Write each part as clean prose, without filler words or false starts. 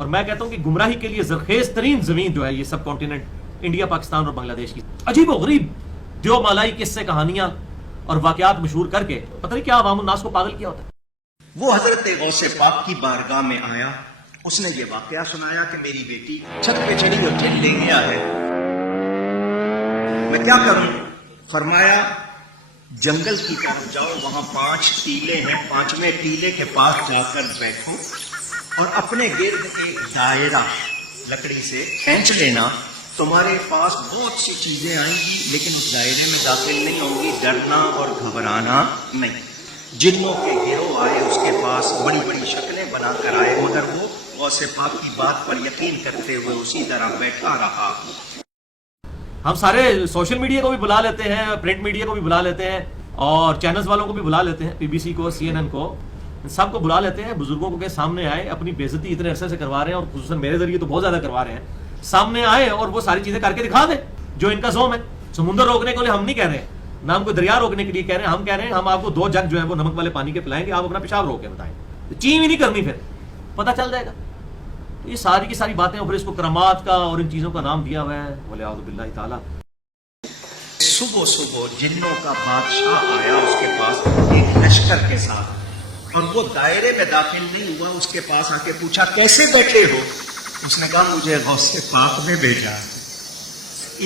اور میں کہتا ہوں کہ گمراہی کے لیے زرخیز ترین زمین جو ہے یہ سب کانٹیننٹ انڈیا، پاکستان اور بنگلہ دیش کی، عجیب و غریب دیو مالائی قصے کہانیاں اور واقعات مشہور کر کے پتہ نہیں کیا عوام الناس کو پاگل کیا ہوتا ہے۔ وہ حضرت غوث پاک کی بارگاہ میں آیا، اس نے یہ واقعہ سنایا کہ میری بیٹی چھت پہ چڑھی اور جن لے گیا ہے، میں کیا کروں؟ فرمایا جنگل کی طرف جاؤ، وہاں 5 ٹیلے ہیں، 5ویں ٹیلے کے پاس جا کر بیٹھو اور اپنے گرد ایک دائرہ لکڑی سے کھینچ لینا، تمہارے پاس بہت سی چیزیں آئیں گی لیکن اس دائرے میں داخل نہیں ہوں گی، ڈرنا اور گھبرانا نہیں۔ جنوں کے گروہ آئے اس کے پاس، بڑی بڑی شکلیں بنا کر آئے، مگر وہ غوث پاک کی بات پر یقین کرتے ہوئے اسی طرح بیٹھا رہا۔ ہم سارے سوشل میڈیا کو بھی بلا لیتے ہیں، پرنٹ میڈیا کو بھی بلا لیتے ہیں، اور چینلز والوں کو بھی بلا لیتے ہیں، BBC کو، CNN کو، سب کو بلا لیتے ہیں، بزرگوں کے سامنے آئے، اپنی بے عزتی اتنے عرصے سے کروا رہے ہیں اور خصوصاً میرے ذریعے تو بہت زیادہ کروا رہے ہیں، سامنے آئے اور وہ ساری چیزیں کر کے دکھا دیں جو ان کا زوم ہے۔ سمندر روکنے کے لیے ہم نہیں کہہ رہے ہیں، نہ ہم کو دریا روکنے کے لیے کہہ رہے ہیں، ہم کہہ رہے ہیں ہم آپ کو 2 جگ جو ہیں وہ نمک والے پانی کے پلائیں گے، آپ اپنا پیشاب روک کے بتائیں، چین ہی نہیں کرنی، پھر پتہ چل جائے گا۔ تو یہ ساری کی ساری باتیں، اور پھر اس کو کرامات کا اور ان چیزوں کا نام دیا ہوا ہے، وَلِعَوْذُ بِاللَّهِ تعالیٰ۔ صبح صبح جنوں کا بادشاہ آیا اس کے پاس ایک لشکر کے ساتھ، اور وہ دائرے میں داخل نہیں ہوا، اس کے پاس آ کے پوچھا کیسے بیٹھے ہو؟ اس نے کہا مجھے غوث پاک نے بھیجا۔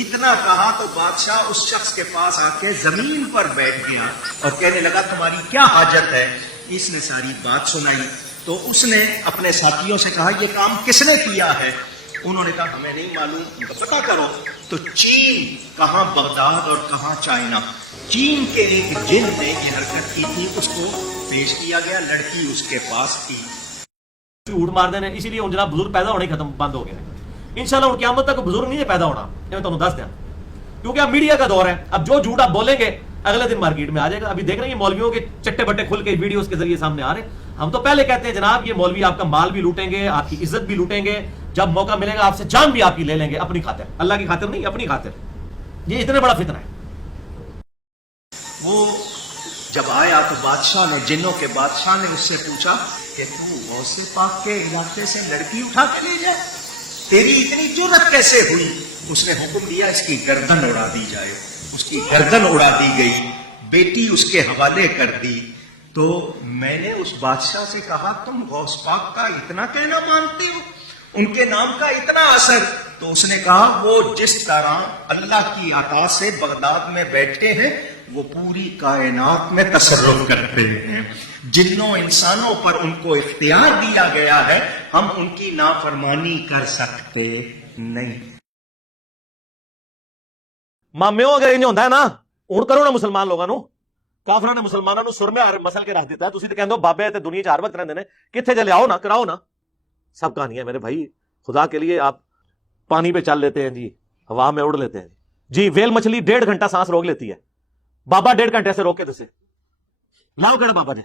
اتنا کہا تو بادشاہ اس شخص کے پاس آ کے زمین پر بیٹھ گیا اور کہنے لگا تمہاری کیا حاجت ہے؟ اس نے ساری بات سنائی تو اس نے اپنے ساتھیوں سے کہا یہ کام کس نے کیا ہے؟ انہوں نے کہا ہمیں نہیں معلوم، پتہ کرو۔ تو چین، کہاں بغداد اور کہاں چائنا، چین کے ایک جن نے یہ حرکت کی تھی، اس کو پیش کیا گیا، لڑکی اس کے پاس تھی۔ جھوٹ مار دینے، اسی لیے جناب بزرگ پیدا ہونے ختم بند ہو گئے ہیں۔ انشاءاللہ ان قیامت تک بزرگ نہیں ہے پیدا ہونا، میں تمہیں دس دیں، کیونکہ اب میڈیا کا دور ہے، اب جو جھوٹ آپ بولیں گے اگلے دن مارکیٹ میں آ جائے گا۔ ابھی دیکھ رہے ہیں مولویوں کے چٹے بٹے کھل کے ویڈیوز کے ذریعے سامنے آ رہے ہیں۔ ہم تو پہلے کہتے ہیں جناب یہ مولوی آپ کا مال بھی لوٹیں گے، آپ کی عزت بھی لوٹیں گے، جب موقع ملے گا آپ سے جان بھی آپ کی لے لیں گے، اپنی خاطر، اللہ کی خاطر نہیں، اپنی خاطر۔ یہ اتنا بڑا فتنہ ہے۔ وہ جب آیا تو بادشاہ نے، جنوں کے بادشاہ نے اس سے پوچھا کہ تو غوث پاک کے علاقے سے لڑکی اٹھا کے لے جائے، تیری اتنی جرت کیسے ہوئی؟ اس نے حکم دیا اس کی گردن اڑا دی جائے، اس کی گردن اڑا دی گئی، بیٹی اس کے حوالے کر دی۔ تو میں نے اس بادشاہ سے کہا تم غوث پاک کا اتنا کہنا مانتے ہو، ان کے نام کا اتنا اثر؟ تو اس نے کہا وہ جس طرح اللہ کی عطا سے بغداد میں بیٹھے ہیں وہ پوری کائنات میں تصرف کرتے ہیں، جنوں انسانوں پر ان کو اختیار دیا گیا ہے، ہم ان کی نافرمانی کر سکتے نہیں۔ مامیوں اگر انج ہوتا ہے نا، ہوں کرو نا مسلمان لوگوں نو، کافراں نے مسلمانوں نو سر میں مسل کے رکھ دیتا ہے، تسی تے کہندے ہو بابے تے دنیا 'چ ہر وقت رہندے نے، کتھے چلے آؤ نا، کراؤ نا۔ سب کہانیاں میرے بھائی، خدا کے لیے آپ پانی پہ چل لیتے ہیں جی، ہوا میں اڑ لیتے ہیں جی، ویل مچھلی 1.5 گھنٹہ سانس روک لیتی ہے، بابا 1.5 گھنٹے سے روک کے دسے لاؤ کہڑا بابا جی۔